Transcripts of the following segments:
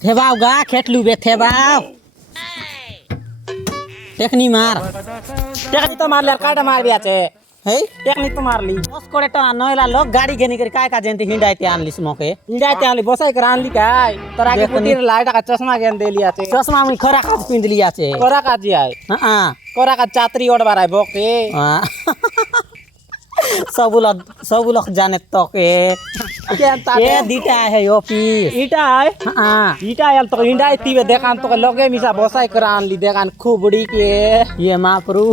थेबाव गा खेटलू बे थेबाव टेकनी मार टेकनी तो मारले काटा मार दिया छे हे टेकनी तो मारली बस करे तो नयला लोग गाड़ी घेनी कर काय का जंती हिंडायते आनलिस मके इंडिया ते आली बसाई कर आणली काय तर आगे पुटीर लाइट का चश्मा घेन दे लिया छे चश्मा में खरा खाद पिंद लिया छे कोरा का जी आय हां कोरा का चातरी ओड बाराय बोके सबुलक जाने तो के ये दीटा है ऑफिस इटा आय हां इटा आयल तो इंडिया तीवे देखान तो लगे मिसा बसाई कर आणली देखान खूब बड़ी के ये महाप्रु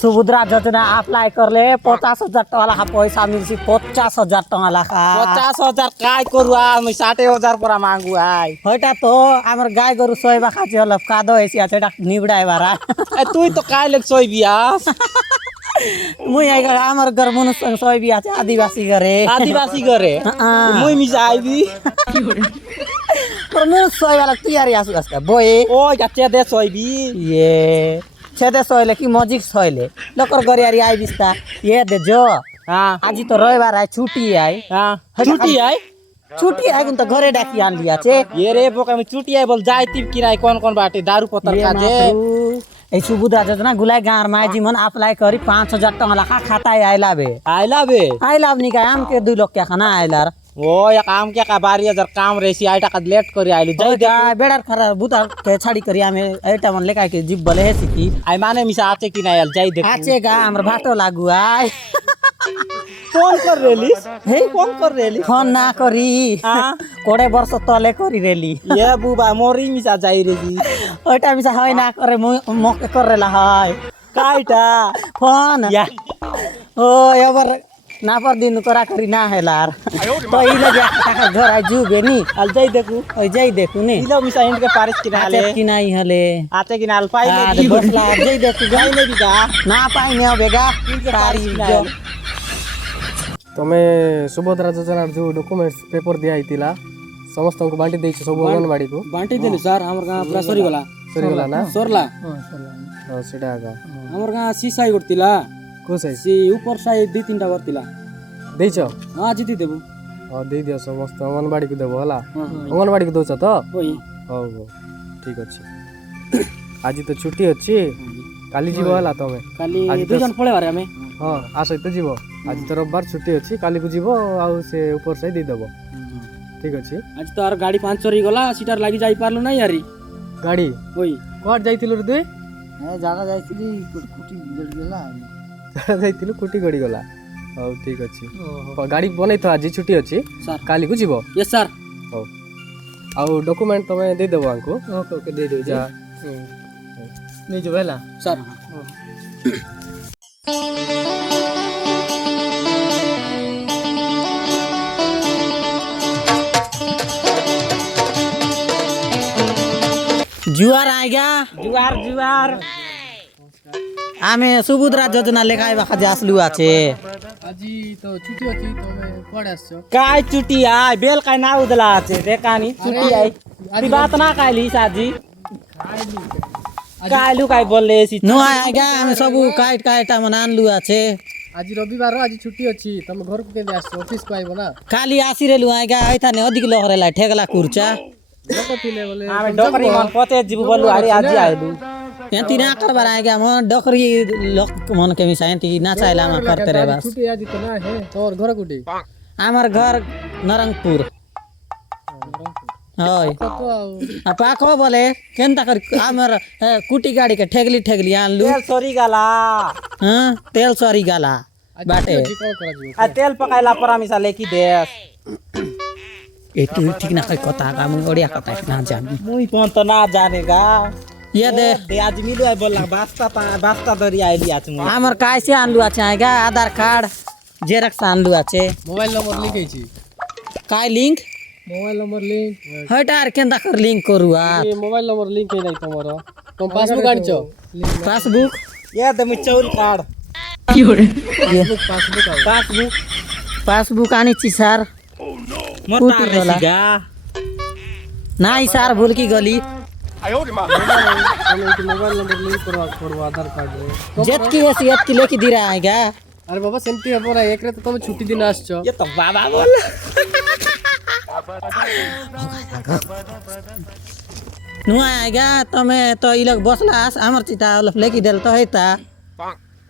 सुभद्रा योजना अप्लाई कर ले 50,000 टका पैसा मिलसी 50,000 टका लाखा 50,000 काय करू आ मैं 60,000 परा मांगू आय होइटा तो आमर गाय गरु सोइबा खाचे हलफ कादो एसी आछे निबडाय बारा ए तू तो काय लग सोई बियास मुई आमर घर मनुष्य सोइबी आछे आदिवासी घरे करे मुई मिसा आईबी पर मनुष्य सोइबाला तैयारी आसु आसका बोए ओ गच्चे दे सोईबी ये छेदे सोइले कि मजिक सोइले लोकर गरियारी आई बिस्ता ये दे जो हां आज तो रविवार है छुट्टी आई हां छुट्टी आय छुट्टी आई कुन तो घरे डाकी आन लिया छे ये रे बोका में छुट्टी आय बोल जाय ती किराय कोन बाटे दारू पत्तर खा जे ए सुबुद्रा योजना गुलाई गाँव माय जीवन अप्लाई करी 5,000 टका लाखा खाता आइला बे आइला निका आम के 2 लोग क्या खाना आइलार ओ या काम क्या का 12,000 काम रेसी आइटा का लेट करी आइली जय दे बेड़ार खरा बुता के छाड़ी करी आमे एटा मन लेका के जिब बले है सिकी आई माने मिसा आचे कि ना आइल जय दे आचे गा हमर भाटो लागु आय फोन कर रेलिस हे फोन कर रेली फोन ना करी हां कोड़े वर्ष तले करी रेली ये बुबा मोरी मिसा जाई रेजी ओटा मिसा होय ना करे मके करेला हाय काइटा फोन या ओ एबर ना पर दिन करा करी ना हेलार तो ई लगे टाका घर आ जू बेनी अल जाई देखू ओय जाई देखू ने इलो मिसा इंड के पारिस कि ना ले कि नाही हले आते कि ना पाई आ बसला जाई देखू जाई ने बिगा ना पाई ने बेगा सारी जो तमे सुभद्रा योजना जो डॉक्यूमेंट्स पेपर दिया आइतिला समस्त को बांटी देछ सब अंगनवाड़ी को बांटी देलु सर हमर गां पूरा सरी गला ना सोरला हां सेटा आगा हमर गां सीसाई करतिला को सही सी ऊपर साइड 2-3टा करतिला देछ हां जीती देबु हां दे दियो समस्त अंगनवाड़ी को देबो हला अंगनवाड़ी को दोछ तो ओई हो ठीक अछि आज तो छुट्टी अछि काली जीवो हला तमे काली 2 जन पळे बारे हमें हां आ सहित जीवो आज तो रविवार छुट्टी अछि काली को जीवो आ से ऊपर से दे देबो ठीक अछि आज तो आर गाड़ी 5 चोरी गला सीटार लागि जाई पारलो नै यारी गाड़ी ओई कोड जाइतिलो रे दुई ए जागा जाईतिली कुटी गड़ गेला जाइतिलो कुटी गड़ी गला हो ठीक अछि गाड़ी बनै तो आज छुट्टी अछि सर काली को जीवो यस सर हो आ डॉक्यूमेंट तमे दे देबो हमको ओके ओके दे दे जा नहीं जो वेला सर जुआर आएगा जुआर आमे सुभद्रा योजना लेखाय बाखा जासलु आछे আজি তো ছুটি আছে তুমি কোড়ে আসছো काय छुट्टी आय बेल काय ना उदला আছে देखानी छुट्टी आय ती बात ना कायली साजी कायलु काय बोलले सी नो आएगा आमे सबु काट काटा मन आनलु आछे आज रविवार आज छुट्टी अछि तुम घर को केदे आछो ऑफिस को आइबो ना काली आसिरेलु आएगा आइथाने अधिक लहरेला ठेगला कुर्चा लोक थिले बोले आमे डोकरी मन पते जीव बोलु अरे आज आइलु यंती ना करबार आएगा मन डकरी लोक मन के मिसा यंती ना चाहला म करते रे बस छुट्टी आज तो ना है तोर घर कुटी आमर घर नरंगपुर होय आ पाखो बोले केनता कर आमर कुटी गाड़ी के ठेगली आनलु तेल सोरी गला हां तेल सरी गाला बाटे आ तेल पकाइला परामिसा लेकी देस ए तू ठीक ना कथा का मुई ओडिया कथा ना जान मुई कोन तो ना जानेगा ये दे आज मिलु आय बोलला बास्ता दरी आइली आज मुई आमर कैसे आनलु आछे आएगा आधार कार्ड जेरॉक्स आनलु आछे मोबाइल नंबर लिखै छी काय लिंक মোবাইল নম্বর লিংক হেটা আর কেনতা করে লিংক করু আর মোবাইল নম্বর লিংক হই নাই তোমার তুমি পাসবুক আনছো পাসবুক ये তুমি চৌল কার্ড পাসবুক পাসবুক আনিছি স্যার মোটা কুটি গলা। রেসিগা নাই স্যার ভুল কি গলি তুমি কি মোবাইল নম্বর লিংক করবো আধার কার্ড যেতকি हैसियत की लेके दे रहा है क्या আরে বাবা সেমতি হবো না একরে তো তুমি ছুটি দিন আসছো ये तो बाबा बोल नुआ आएगा तमे तो ई लोग बसलास हमर चिता लेके देल तो हेता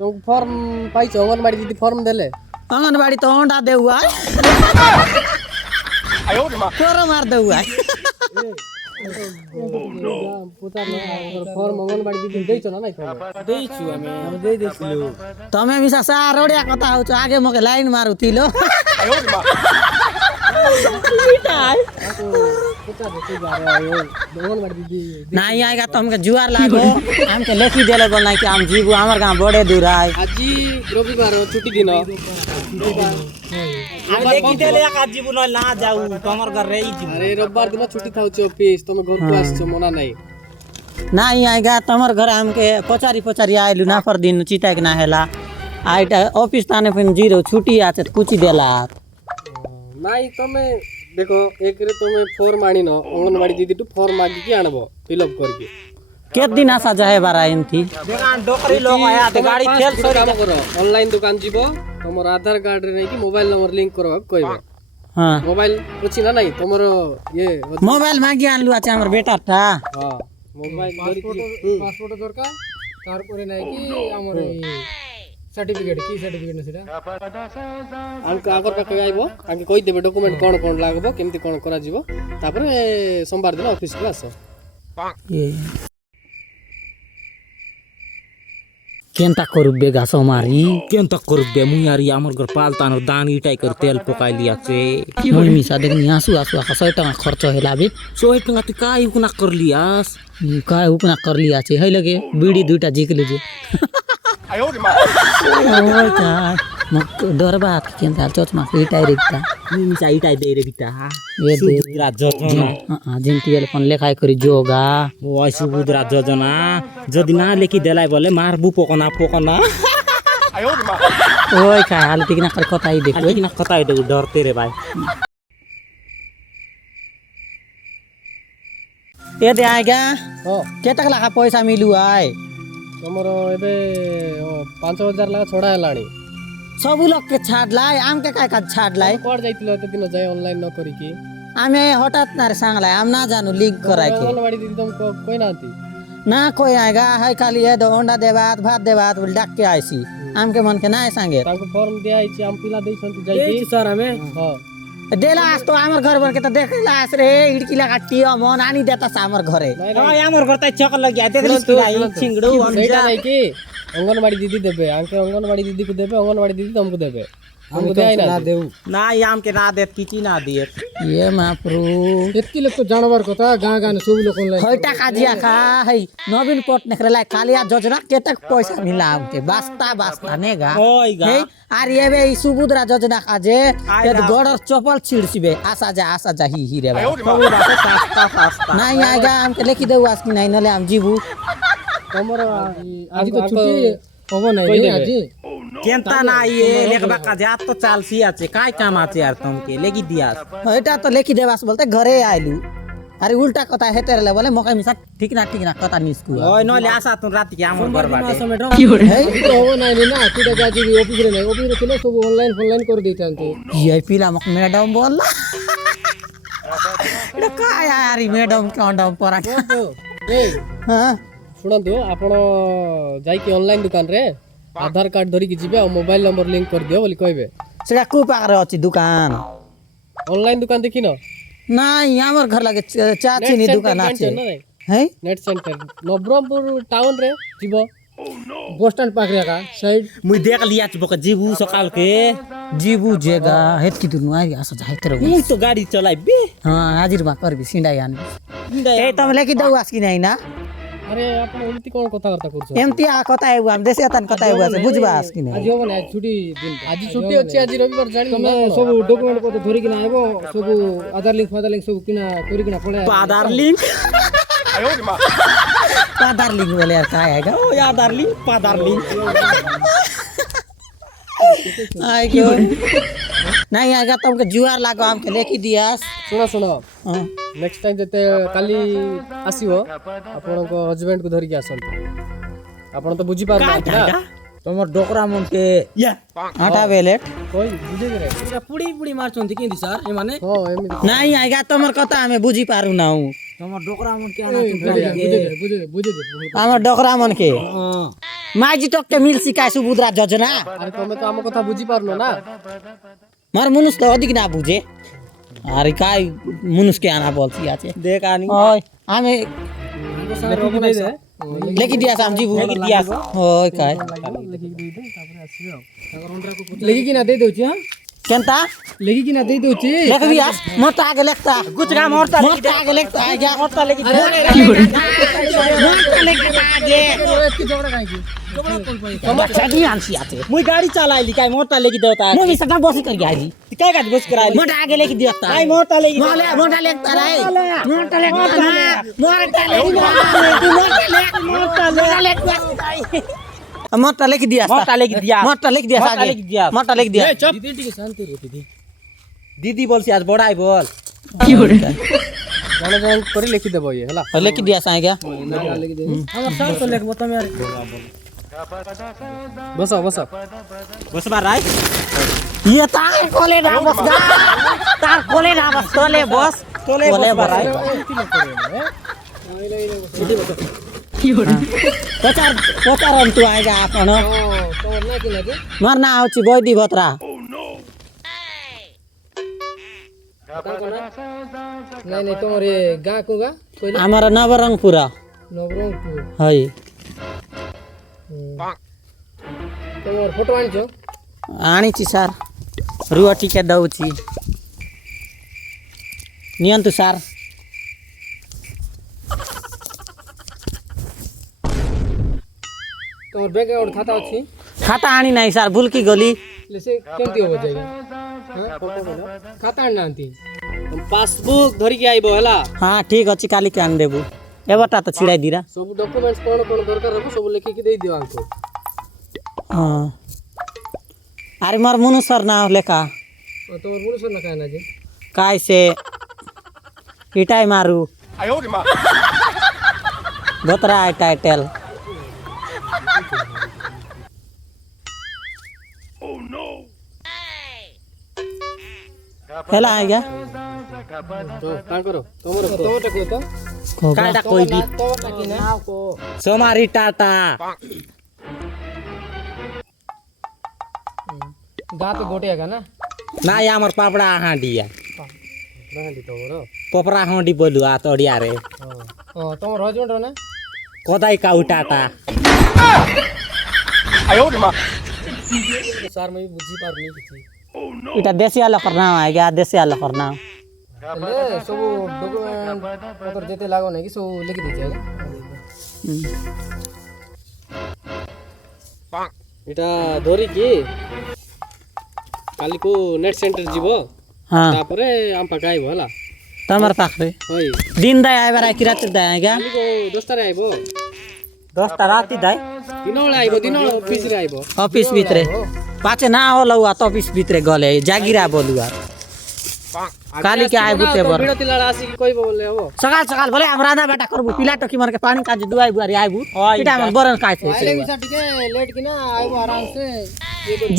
তুমি ফর্ম পাইছো অঙ্গনবাড়ি দিদি ফর্ম দিলে अंगनबाड़ी तो अंडा दे हुआ कोरो मार दे हुआ ফর্ম অঙ্গনবাড়ি দিদি দিয়েছো না নাই তুমি দেইছু আমি দেই দেইছিলু तमे मिसा सार रोडिया कथा हो आगे मके लाइन मारू थिलो অঙ্গনবাড়ি দিদি नहीं आएगा तो हमके जुआर लागो हमके लेखी देले बोल नहीं कि हम जीबू हमर गांव बड़े दूर आए আজি রবিবার ছুটি দিন আমি দেখি দেলে এক জীবন না যাও তোমার ঘর রেই জীবন আরে রবিবার দিন ছুটি থাকছে অফিস তুমি ঘরକୁ আসছো মনা নাই नहीं आएगा तमर घर हमके पचारी पचारी आइलु ना पर दिन चिता के ना हेला आइटा ऑफिस ताने फिन जीरो छुट्टी आछे तो कुछ देला নাই তুমি দেখো একরে তুমি ফর্ম আনিন অঙ্গনবাড়ি দিদিটু ফর্ম মাগিকি আনবো ফিল আপ করকি के दिन आसा जाए बारा एमथी দেখান ডোকরি লোক আয়া তে গাড়ি তেল ଗୋଟେ କାମ କର ଅନଲାଇନ ଦୋକାନ ଯିବ ତମର ଆଧାର କାର୍ଡ ରେ ନେଇକି ମୋବାଇଲ ନମ୍ବର ଲିଙ୍କ କରିବାକୁ କହିବ हाँ ମୋବାଇଲ ଅଛି ନା ନାହିଁ ତମର ଇଏ मोबाइल मांगी आनलु आछे हमर बेटा टा ହଁ ମୋବାଇଲ ପାସପୋର୍ଟ ଦରକାର ତାରପରେ ନାହିଁ କି ଆମର সার্টিফিকেট কি সার্টিফিকেট না সেটা আঙ্ক আগর পাখে আইব আঙ্কে কই দেবে ডকুমেন্ট কোন কোন লাগবো কেমতি কোন করা যাব তারপরে সোমবার দিন অফিস কো আসো ये केनता करू बेगा सोमारी কেনতা করবে মুই আর আমার ঘর পালতানোর দান ইটাই করে তেল পকাই লিয়াছে मोर मिसा देखनी आंसू आंसू आका 100 টাকা खर्च हेला बे সোই টাকা তুই কাই উকনা कर लियास काय उपना कर लिया छे है लगे बीड़ी दुटा जिक लीजे ओय का मक डर बात केनता चोच मा इटाई रिक्ता মুই মিছা ইটাই দেই রে বিটা ये दे সুবুদ্রা যোজনা जिनती अपन लेखाई करी जोगा ওই সুবুদ্রা যোজনা যদি না লিখি দেলাই বলে মারবু পকনা পকনা ओय का हाल तिकना कर कताई আর देखो কি না কথাই দেউ ডরতে রে ভাই ये दे आएगा ହଁ केतक लाखा पैसा मिलु आय ତମର ଏବେ 5000 লাগা ছড়া হেলাଣି सब लोग के छाड़ लाई आम के काय का छाड़ लाई কোড যাইতিল এত দিন যাই অনলাইন ন করিকি आमे हठात नारे सांग लाई हम ना जानू लिंक कराय के অঙ্গনবাড়ি দিদি তুমি কই নাতি ना कोई आएगा है खाली ये दो अंडा देबात भात देबात बोल डाक के आइसी आम के मन के ना सांगे ତାଙ୍କୁ ଫର୍ମ ଦିଆ ହେଇଛି ଆମ ପିଲା ଦେଇଛନ୍ତି ଯାଇକି স্যার আমি ହଁ देला आज तो हमर घर बन के तो देखला आस रे इडकी लगा टियो मन आनी देता सा हमर घरे আমার ঘর তাই চক লাগিয়া দেখলিস কি নাই চিংড়ু ସେଇଟା নাই কি অঙ্গনবাড়ি দিদি দেবে আঙ্কে অঙ্গনবাড়ি দিদিকে দেবে অঙ্গনবাড়ি দিদি তোমাকে দেবে हमको দেয় না দেউ না আমকে না দেত কিছু না দিয়েত ये महाप्रभु এতকি লোক তো জানবার কথা গাঁ গাঁ সব লোক অনলাইন हईटा काजिया खा है नवीन पटनायक रे लाई कालिया योजना केतक पैसा मिला हमके बास्ता बास्ता नेगा ওই গা हे आर ये बे सुबुद्रा योजना काजे ते गडर चपल छिड़सिबे आशा जा ही रे भाई সস্তা সস্তা नहीं आएगा हमके लेखी देउ आज की नहीं नले हम जीबू তোমার আজি তো ছুটি হবো না আজি কেনতা না ইয়ে লেখবা কাজে আর তো চালসি আছে কাই কাম আছে আর তোমকে লেগি দিয়াস हईटा तो लेखी देवास बोलते घरे आइलु अरे उल्टा कथा हेते रे बोले मका मिसा ठीक ना कथा निस्कु ওই নলে আসা তুন রাতি কি আমার ঘর বাটে की हो रे তো হবো না না কিটা যাজি অফিস রে নাই অফিস রে ছিল সব অনলাইন করে দিতান্তে ये पिला मक मैडम बोलला এটা काय यार मैडम के अंडम परा এই हां শুনନ୍ତୁ ଆପଣ ଯାଇକି ଅନଲାଇନ ଦୋକାନରେ ଆଧାର କାର୍ଡ ଧରିକି ଯିବେ ଆଉ ମୋବାଇଲ ନମ୍ବର ଲିଙ୍କ କରିଦିଅ ବୋଲି କହିବେ सेटा को पारे अछि दुकान ଅନଲାଇନ ଦୋକାନ ଦେଖିନ नहीं हमर घर लगे चाचीनी दुकान আছে है ନେଟ ସେଣ୍ଟର ନବରଙ୍ଗପୁର ଟାଉନ ରେ ଯିବ ବସ୍ ଷ୍ଟାଣ୍ଡ ପାଖରେ ଏକା ସାଇଡ মুই দেখ লিয়াছ বকে জিবু সকাল কে जीबू जेगा हेत की दुनु आइ आसा जाय तेरे মুই তো গাড়ি চলাই বে हां हाजिर मा करबी सिंडाई आन ए तम लेके दउ आस की नहीं ना আরে আপনি এমতি কোন কথাবার্তা করছো এমতি কথা হেবু আমি দেশে আতান কথা হেবু আছে বুঝবা আস কিনা আজ হবে না আজ ছুটি দিন আজ ছুটি হচ্ছে আজ রবিবার জানি তুমি সব ডকুমেন্ট পত্র ধরি কিনা আইব সব আধার লিঙ্ক সব কিনা করি কিনা পড়ে आधार लिंक आधार लिंक बोले यार काय है ओ आधार लिंक आधार लिंक आई क्यों नहीं आएगा तुमको जुआर लागो हमके लेके दियास ଶୁଣ ଶୁଣ हां ନେକ୍ସଟ ଟାଇମ୍ ଯେତେ କାଲି ଆସିବ ଆପଣଙ୍କ ହଜବେଣ୍ଡକୁ ଧରିକି ଆସନ୍ତୁ ଆପଣ ତ ବୁଝିପାରୁନାହାନ୍ତି ନା ତମର ଡୋକରା ମନ କେ ୟା आटा बेलेट କହି ବୁଝେଇଦେରେ ଏଟା ପୁଡ଼ି ପୁଡ଼ି ମାରଛନ୍ତି କେନ୍ତି ସାର୍ ଏମାନେ ହଁ ଏମିତି नहीं आएगा तुमर कथा हमें बुझी पारू ना हूं ତମର ଡୋକରା ମନ କେ ଆନା ବୁଝେଇଦେ हमर डोकरा मन के माजी टक के मिल सिकाय सुबुद्रा योजना ଆରେ ତମେ ତ ଆମ କଥା ବୁଝିପାରୁନ ନା मर मनुष्य तो अधिक ना बुझे अरे काय मनुष्य के आना बोलती आछे देख आनी ओय हमें ଦେଇଦେ लेके दियास हम जीबू लेके दियास ओय काय ଲେଖିକିନା ଦେଇ ଦଉଛି ହଁ केनता ଲେଖିକିନା ଦେଇ ଦଉଛି लेख दियास मोटा आगे लेखता कुछ काम और मोटा आगे लेखता आगे मोटा लेके मोटा लेखता आगे ଏତିକି ଝଗଡ଼ା କାହିଁକି छड़ी आंसी आते मुई गाड़ी चलाइली काय मोटा लेके देता मो भी सदा बसी कर गया जी काय गाड़ी बस कराइली मोटा आगे लेके दियाता काय मोटा लेके मोटा लेखता रे मोटा लेखता मोटा लेके दिया मोटा लेके दिया मोटा लेके दिया मोटा लेके दिया मोटा लेके दिया ଦିଦି ଟିକେ ଶାନ୍ତି ରୁହ ଦିଦି दीदी बोल से आज बड़ाई बोल ଜଣେ ଜଣେ କରି ଲେଖିଦେବ ଇଏ ହେଲା लेके दिया साई क्या ଆମର ସାର୍ ତ ଲେଖବ ତମେ ଆରେ ବସ ବସ बस बार राय ये तार कोले ना बस तार कोले ना बस तोले बस तोले कोले बस बराई पचार पचार हम तू आएगा अपन ତମର ନା କିନା ଯେ मरना आउची बोदी भतरा ନାଇଁ ନାଇଁ ତମର ଏ ଗାଁ କୁ ଗାଁ କହିଲେ हमारा नवरंगपुरा ନବରଙ୍ଗପୁର हई ତମର ଫଟୋ ଆଣିଛ आनी ची सर रुआ टिके दउची नियंतु सर ତମର ବ୍ୟାଙ୍କ ଆକାଉଣ୍ଟ ଖାତା ଅଛି खाता आनी नहीं सर भूल की गली ହେଲେ ସେ କେମିତି ହବ ଯାଇକି ଖାତା ଆଣି ନାହାନ୍ତି पासबुक धरिकी आइबो ହେଲା हाँ ठीक अच्छी काली के आन देबू एबटा तो छिड़ाई दीरा ସବୁ ଡକୁମେଣ୍ଟସ କ'ଣ କ'ଣ ଦରକାର ହବ ସବୁ ଲେଖିକି ଦେଇଦିଅ ଆଙ୍କୁ हाँ अरे मोर मुनु सर ना लेखा ତମର ଭୁବନେଶ୍ୱର ନା କାହିଁ ନା ଯେ काय से इटाई मारू भतरा टाइटल हेला आएगा ତ ତାଙ୍କର ତମର ତମରଟା କୁହ ତ काटा कोई भी ତମରଟା କି ନା सोमारी टाटा ଗାଁ ତ ଗୋଟେ ଏକା ନା ना या हमर पापड़ा हांडिया ନାହାନ୍ତି ତମର पोपरा हांडी बोलू आ तोड़िया रे ହଁ ତମର ହଜବେଣ୍ଡର ନା कोदाई काउ टाटा ସାର୍ ମୁଁ ବି ବୁଝିପାରୁନି କିଛି इटा देसी वाला करना आएगा देसी वाला करना ହେଲେ ସବୁ ଡକୁମେଣ୍ଟ ପତ୍ର ଯେତେ ଲାଗ ନାହିଁ କି ସବୁ ଲେଖି ଦେଇଛି ଆଜ୍ଞା ଏଇଟା ଧରିକି କାଲିକୁ ନେଟ୍ ସେଣ୍ଟର ଯିବ हाँ ତାପରେ ଆମ ପାଖେ ଆଇବ ହେଲା तमर पाखरे ହଇ दिन दाय आएगा कि रात दाय आएगा କାଲିକୁ 10টাରେ ଆଇବ 10टा राती दाई ଦିନ ବେଳେ ଆଇବ ଦିନ ବେଳେ ଅଫିସରେ ଆଇବ ऑफिस भीतरे पाचे ना हो लउआ तो ऑफिस भीतरे गले जागिरा बोलुआ काली के आए बुते बर ବିରତି ଲାଳ ଆସିକି କହିବ ବୋଲେ ହବ सकाल सकाल बोले हम राधा बेटा करबू पिला टकी मर के पानी काज दुआई बुआरी आइबू इटा मन बरन काय ଆଇଲେ थे ବି ସାର୍ ଟିକେ ଲେଟ୍ କିନା ଆଇବ ଆରାମସେ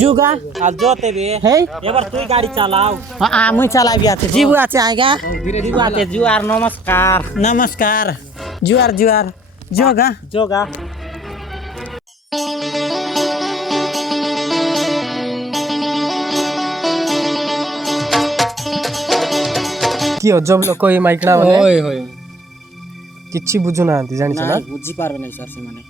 जुगा आज जोते बे है एबार तू गाड़ी चलाओ हां मुई चला बिया थे जीबू आचे आएगा दिवाते जुआर नमस्कार नमस्कार जुआर जुआर जोगा जोगा କି ଅଜବ ଲୋକ ଏଇ ମାଇକିଣା ମାନେ କିଛି ବୁଝୁନାହାନ୍ତି ଜାଣିଛ ନା ବୁଝି ପାରବେ ନାହିଁ ସାର୍ ସେମାନେ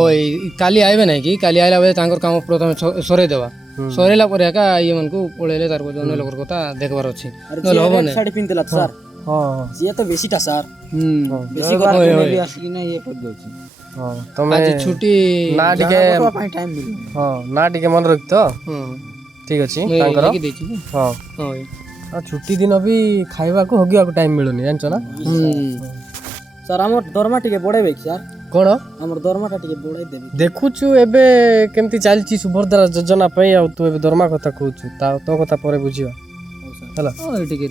ଓଇ କାଲି ଆଇବେ ନାଇଁ କି କାଲି ଆଇଲା ବେଳେ ତାଙ୍କର କାମ ପ୍ରଥମେ ସରେଇ ଦେବା ସରେଇଲା ପରେ ଏକା ଇଏ ମାନଙ୍କୁ ପଳେଇଲେ ତାର ଅନ୍ୟ ଲୋକର କଥା ଦେଖବାର ଅଛି ନହେଲେ ହବ ନାହିଁ ଶାଢ଼ୀ ପିନ୍ଧିଲା ସାର୍ हाँ ये तो बेसीटा सर हम्म बेसी कर भी आसी ना ये कर दोची हाँ तमे आज छुट्टी ना टिके टाइम मिल हाँ ना टिके मन रख तो हां ठीक अछि मैं तांकर लेके देछि हाँ हां आ छुट्टी दिन भी खाइबा को होगिया को टाइम मिलुनी जानछ ना सर हमर दरमा टिके बढाइबे सर कोन हमर दरमाटा टिके बढाइ देबे देखुछु एबे केमती चालची सुभद्रा योजना पई आ तू एबे दरमा कथा कहूछु ता तो कथा परे बुझिबा हो सर ହେଲା ओ ठीक है